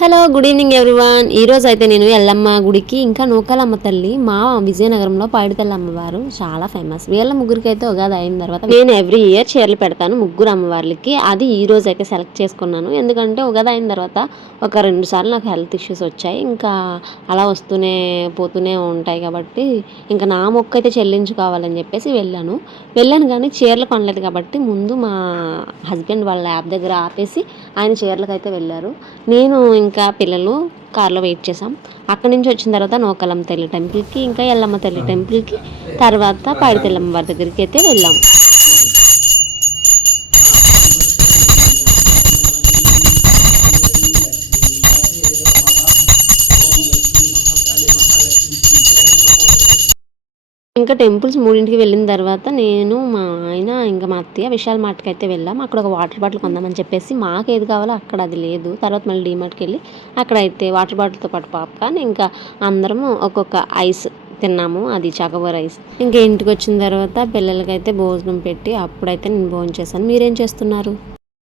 Hello good evening everyone. ఈరోజు అయితే నేను ఎల్లమ్మ గుడికి ఇంకా నూకాలమ్మ తల్లి మా విజయనగరంలో పైడితల్లి అమ్మవారు చాలా ఫేమస్. వీళ్ళ ముగ్గురికి అయితే ఉగాది అయిన తర్వాత నేను ఎవ్రీ ఇయర్ చీరలు పెడతాను ముగ్గురు అమ్మవార్లకి. అది ఈ రోజు అయితే సెలెక్ట్ చేసుకున్నాను. ఎందుకంటే ఉగాది అయిన తర్వాత ఒక 2 సార్లు నాకు హెల్త్ ఇష్యూస్ వచ్చాయి. ఇంకా అలా వస్తూనే పోతూనే ఉంటాయి కాబట్టి ఇంకా నా మొక్కు అయితే చెల్లించుకోవాలని చెప్పేసి వెళ్ళాను కానీ చీరలు కొనలేదు కాబట్టి ముందు మా హస్బెండ్ వాళ్ళ ల్యాబ్ దగ్గర ఆపేసి ఆయన చీరలకు అయితే వెళ్ళారు. నేను ఇంకా పిల్లలు కార్లో వెయిట్ చేసాం. అక్కడి నుంచి వచ్చిన తర్వాత నూకాలమ్మ తల్లి టెంపుల్కి ఇంకా ఎల్లమ్మ తల్లి టెంపుల్కి తర్వాత పైడితల్లమ్మ వారి దగ్గరికి అయితే వెళ్ళాం. ఇంకా టెంపుల్స్ మూడింటికి వెళ్ళిన తర్వాత నేను మా ఆయన ఇంకా మా అత్తయ్య విశాల్ మార్ట్కి అయితే వెళ్ళాం. అక్కడ ఒక వాటర్ బాటిల్ కొందామని చెప్పేసి మాకు ఏది కావాలో అక్కడ అది లేదు. తర్వాత మళ్ళీ డీమార్ట్కి వెళ్ళి అక్కడైతే వాటర్ బాటిల్తో పాటు పాప్కార్న్ ఇంకా అందరము ఒక్కొక్క ఐస్ తిన్నాము. అది చకవ రైస్. ఇంకా ఇంటికి వచ్చిన తర్వాత పిల్లలకైతే భోజనం పెట్టి అప్పుడైతే నేను భోజనం చేశాను. మీరేం చేస్తున్నారు?